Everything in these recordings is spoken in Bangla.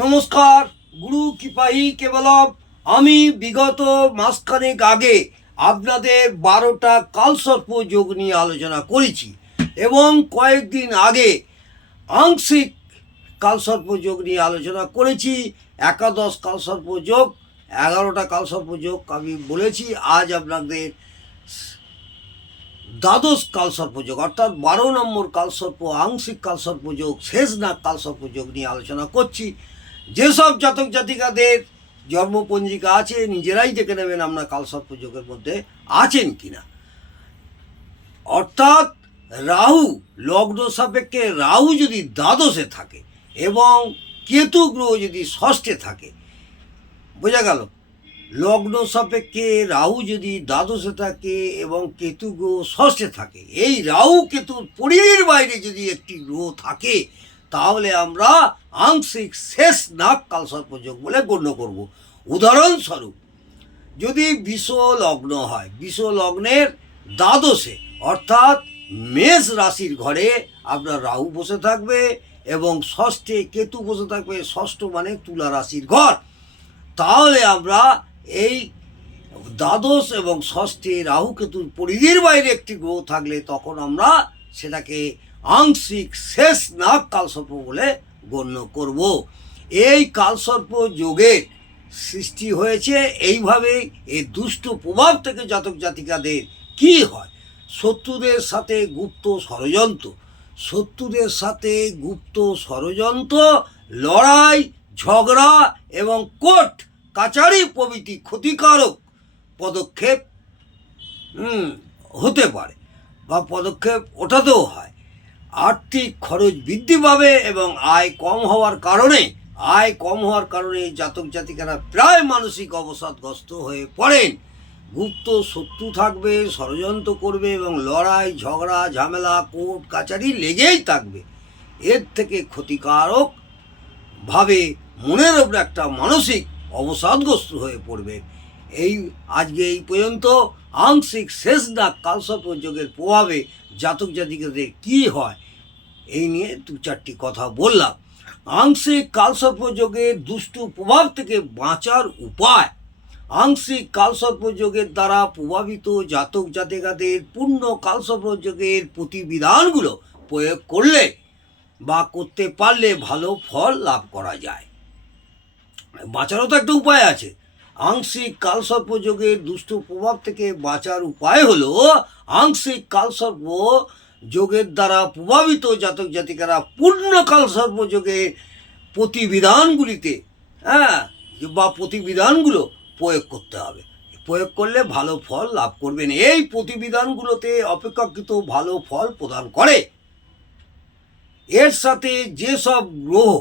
নমস্কার। গুরু কৃপাহি কেবলম। আমি বিগত মাসখানেক আগে আপনাদের 12টা কালসর্প যোগ নিয়ে আলোচনা করেছি এবং কয়েকদিন আগে আংশিক কালসর্প যোগ নিয়ে আলোচনা করেছি। একাদশ কালসর্প যোগ, 11টা কালসর্প যোগ আমি বলেছি। আজ আপনাদের দ্বাদশ কালসর্প যোগ অর্থাৎ 12 নম্বর কালসর্প আংশিক কালসর্প যোগ, শেষ নাগ কালসর্প যোগ নিয়ে আলোচনা করছি। যেসব জাতক জাতিকাদের জন্মপঞ্জিকা আছে নিজেরাই দেখে নেবেন আপনার কালসর্প যোগের মধ্যে আছেন কিনা। অর্থাৎ রাহু লগ্ন সাপেক্ষে রাহু যদি দ্বাদশে থাকে এবং কেতু গ্রহ যদি ষষ্ঠে থাকে, বোঝা গেল? লগ্ন সাপেক্ষে রাহু যদি দ্বাদশে থাকে এবং কেতু গ্রহ ষষ্ঠে থাকে, এই রাহু কেতুর পরিধির বাইরে যদি একটি গ্রহ থাকে তাহলে আমরা আংশিক শেষ নাগ কালসর্প যোগ বলে গণ্য করব। উদাহরণস্বরূপ, যদি বিষ লগ্ন হয়, বিষ লগ্নের দ্বাদশে অর্থাৎ মেষ রাশির ঘরে আপনার রাহু বসে থাকবে এবং ষষ্ঠে কেতু বসে থাকবে, ষষ্ঠ মানে তুলা রাশির ঘর, তাহলে আমরা এই দ্বাদশ এবং ষষ্ঠে রাহু কেতুর পরিধির বাইরে একটি গ্রহ থাকলে তখন আমরা সেটাকে আংশিক শেষ নাগ কালসর্প বলে গণ্য করব। এই কালসর্প যোগের সৃষ্টি হয়েছে এইভাবেই। এই দুষ্ট প্রভাব থেকে জাতক জাতিকাদের কি হয়? শত্রুদের সাথে গুপ্ত ষড়যন্ত্র, শত্রুদের সাথে গুপ্ত ষড়যন্ত্র, লড়াই ঝগড়া এবং কোর্ট কাচারি প্রভৃতি ক্ষতিকারক পদক্ষেপ হতে পারে বা পদক্ষেপ ওঠাতেও হয়। আর্থিক খরচ বৃদ্ধি পাবে এবং আয় কম হওয়ার কারণে জাতক জাতিকারা প্রায় মানসিক অবসাদগ্রস্ত হয়ে পড়েন। গুপ্ত শত্রু থাকবে, ষড়যন্ত্র করবে এবং লড়াই ঝগড়া ঝামেলা কোর্ট কাচারি লেগেই থাকবে। এর থেকে ক্ষতিকারক ভাবে মনের ওপর একটা মানসিক অবসাদগ্রস্ত হয়ে পড়বেন। আজকে এই পর্যন্ত আংশিক শেষ নাগ কালসর্প যোগের প্রভাবে জাতক জাতিকাদের কী হয় এই নিয়ে 2-4টি কথা বললাম। আংশিক কালসর্প যোগের দুষ্টু প্রভাব থেকে বাঁচার উপায়। আংশিক কালসর্প যোগের দ্বারা প্রভাবিত জাতক জাতিকাদের পূর্ণ কালসর্প যোগের প্রতিবিধানগুলো প্রয়োগ করলে বা করতে পারলে ভালো ফল লাভ করা যায়। বাঁচারও তো একটা উপায় আছে। আংশিক কালসর্প যোগের দুষ্ট প্রভাব থেকে বাঁচার উপায় হলো আংশিক কালসর্প যোগের দ্বারা প্রভাবিত জাতক জাতিকারা পূর্ণ কালসর্প যোগের প্রতিবিধানগুলিতে বা প্রতিবিধানগুলো প্রয়োগ করতে হবে। প্রয়োগ করলে ভালো ফল লাভ করবেন। এই প্রতিবিধানগুলোতে অপেক্ষাকৃত ভালো ফল প্রদান করে। এর সাথে যেসব গ্রহ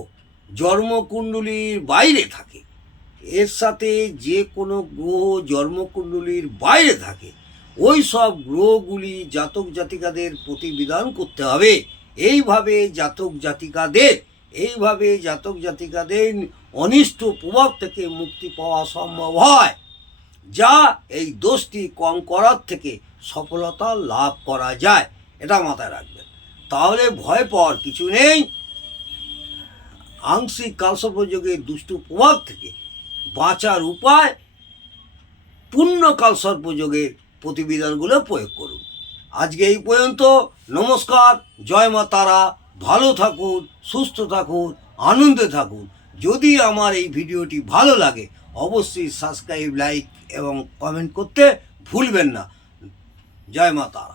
জন্মকুণ্ডলীর বাইরে থাকে, এর সাথে যে কোনো গ্রহ জন্মকুণ্ডলীর বাইরে থাকে, ওই সব গ্রহগুলি জাতক জাতিকাদের প্রতিবিধান করতে হবে। এইভাবে জাতক জাতিকাদের অনিষ্ট প্রভাব থেকে মুক্তি পাওয়া সম্ভব হয়, যা এই দোষটি কম করার থেকে সফলতা লাভ করা যায়। এটা মাথায় রাখবেন, তাহলে ভয় পাওয়ার কিছু নেই। আংশিক কালসর্প যোগের দুষ্ট প্রভাব থেকে বাঁচার উপায়, পূর্ণ কালসর্প যোগের প্রতিবিধানগুলো প্রয়োগ করুন। আজকে এই পর্যন্ত। নমস্কার, জয় মা তারা। ভালো থাকুন, সুস্থ থাকুন, আনন্দে থাকুন। যদি আমার এই ভিডিওটি ভালো লাগে অবশ্যই সাবস্ক্রাইব, লাইক এবং কমেন্ট করতে ভুলবেন না। জয় মা তারা।